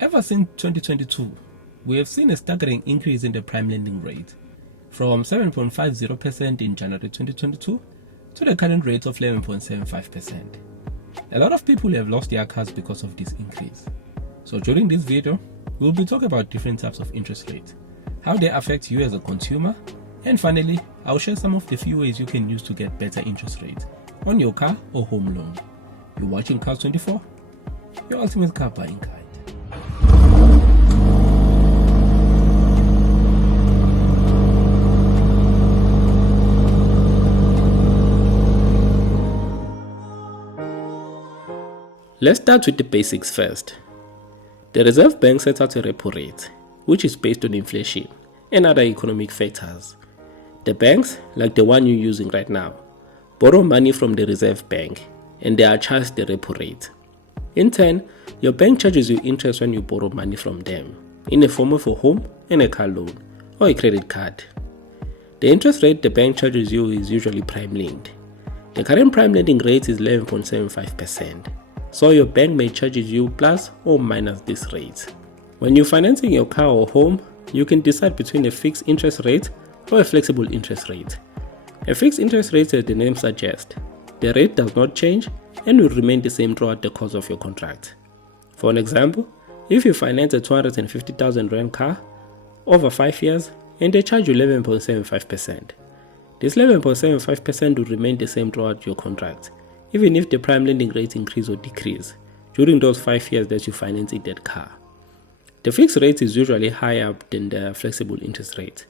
Ever since 2022, we have seen a staggering increase in the prime lending rate, from 7.50% in January 2022 to the current rate of 11.75%. A lot of people have lost their cars because of this increase. So during this video, we'll be talking about different types of interest rates, how they affect you as a consumer, and finally, I'll share some of the few ways you can use to get better interest rates on your car or home loan. You're watching Cars 24, your ultimate car buying guide. Let's start with the basics first. The Reserve Bank sets out a repo rate, which is based on inflation and other economic factors. The banks, like the one you're using right now, borrow money from the Reserve Bank and they are charged the repo rate. In turn, your bank charges you interest when you borrow money from them, in the form of a home and a car loan or a credit card. The interest rate the bank charges you is usually prime linked. The current prime lending rate is 11.75%. So your bank may charge you plus or minus this rate. When you're financing your car or home, you can decide between a fixed interest rate or a flexible interest rate. A fixed interest rate, as the name suggests, the rate does not change and will remain the same throughout the course of your contract. For an example, if you finance a 250,000 rand car over 5 years and they charge you 11.75%, this 11.75% will remain the same throughout your contract, even if the prime lending rate increase or decrease during those 5 years that you finance that car. The fixed rate is usually higher than the flexible interest rate,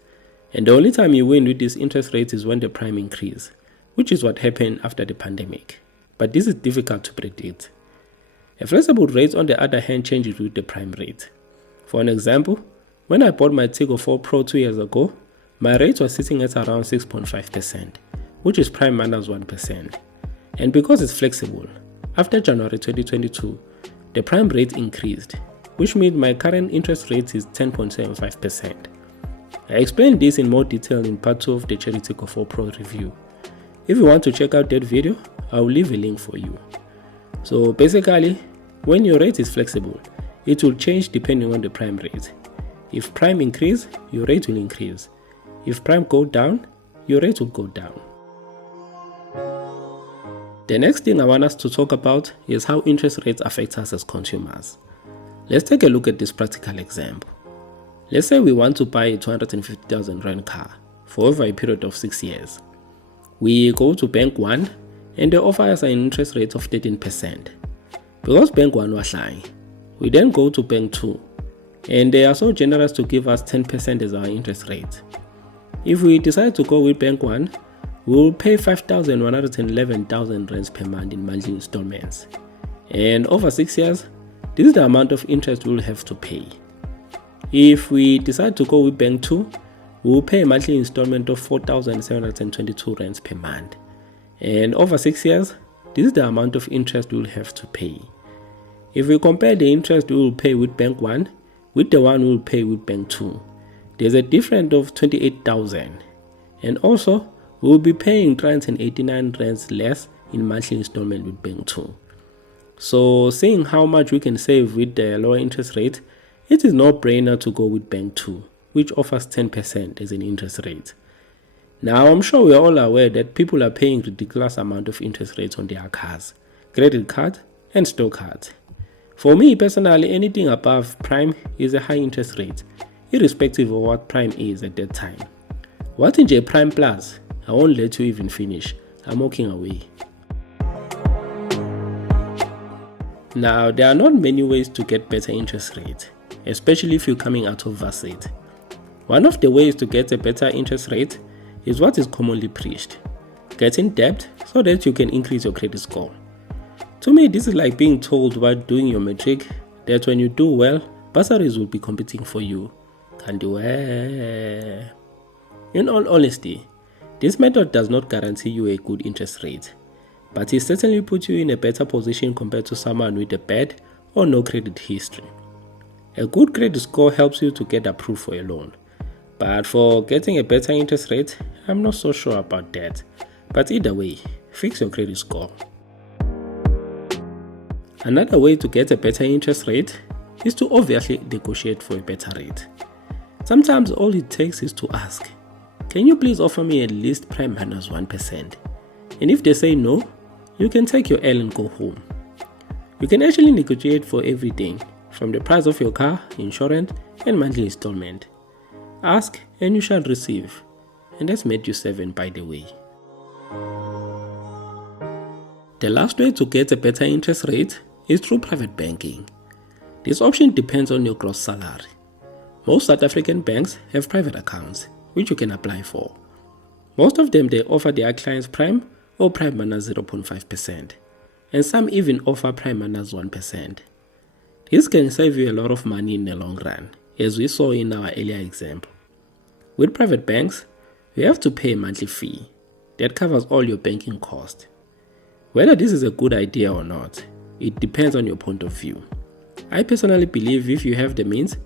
and the only time you win with this interest rate is when the prime increase, which is what happened after the pandemic. But this is difficult to predict. A flexible rate, on the other hand, changes with the prime rate. For an example, when I bought my Tiggo 4 Pro 2 years ago, my rate was sitting at around 6.5%, which is prime minus 1%. And because it's flexible, after January 2022, the prime rate increased, which means my current interest rate is 10.75%. I explained this in more detail in part 2 of the Cherry Tiggo 4 Pro review. If you want to check out that video, I'll leave a link for you. So basically, when your rate is flexible, it will change depending on the prime rate. If prime increase, your rate will increase. If prime go down, your rate will go down. The next thing I want us to talk about is how interest rates affect us as consumers. Let's take a look at this practical example. Let's say we want to buy a 250,000 rand car for over a period of 6 years. We go to Bank 1 and they offer us an interest rate of 13%. Because Bank 1 was high, we then go to Bank 2 and they are so generous to give us 10% as our interest rate. If we decide to go with Bank 1, we will pay 5,111,000 rands per month in monthly installments. And over 6 years, this is the amount of interest we will have to pay. If we decide to go with Bank 2, we will pay a monthly installment of 4,722 rands per month. And over 6 years, this is the amount of interest we will have to pay. If we compare the interest we will pay with Bank 1 with the one we will pay with Bank 2, there's a difference of 28,000. And also, we will be paying 389 rands less in monthly installment with Bank 2. So seeing how much we can save with the lower interest rate, it is no brainer to go with Bank 2, which offers 10% as an interest rate. Now I'm sure we are all aware that people are paying ridiculous amount of interest rates on their cars, credit card and store cards. For me personally, anything above prime is a high interest rate, irrespective of what prime is at that time. What is a prime plus? I won't let you even finish. I'm walking away. Now, there are not many ways to get better interest rate, especially if you're coming out of varsity. One of the ways to get a better interest rate is what is commonly preached: get in debt so that you can increase your credit score. To me, this is like being told while doing your matric that when you do well, bursaries will be competing for you. Can't do it. In all honesty, this method does not guarantee you a good interest rate, but it certainly puts you in a better position compared to someone with a bad or no credit history. A good credit score helps you to get approved for a loan, but for getting a better interest rate, I'm not so sure about that. But either way, fix your credit score. Another way to get a better interest rate is to obviously negotiate for a better rate. Sometimes all it takes is to ask, can you please offer me at least prime minus 1%? And if they say no, you can take your L and go home. You can actually negotiate for everything, from the price of your car, insurance, and monthly installment. Ask and you shall receive. And that's Matthew 7, by the way. The last way to get a better interest rate is through private banking. This option depends on your gross salary. Most South African banks have private accounts, which you can apply for. Most of them they offer their clients prime or prime minus 0.5%, and some even offer prime minus 1%. This can save you a lot of money in the long run, as we saw in our earlier example. With private banks, you have to pay a monthly fee that covers all your banking costs. Whether this is a good idea or not, it depends on your point of view. I personally believe if you have the means,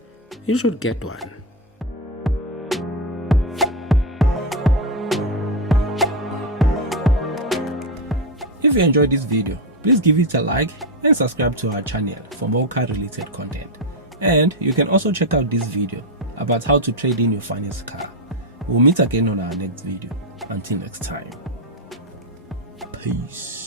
you should get one. If you enjoyed this video, please give it a like and subscribe to our channel for more car related content. And you can also check out this video about how to trade in your finance car. We'll meet again on our next video. Until next time. Peace.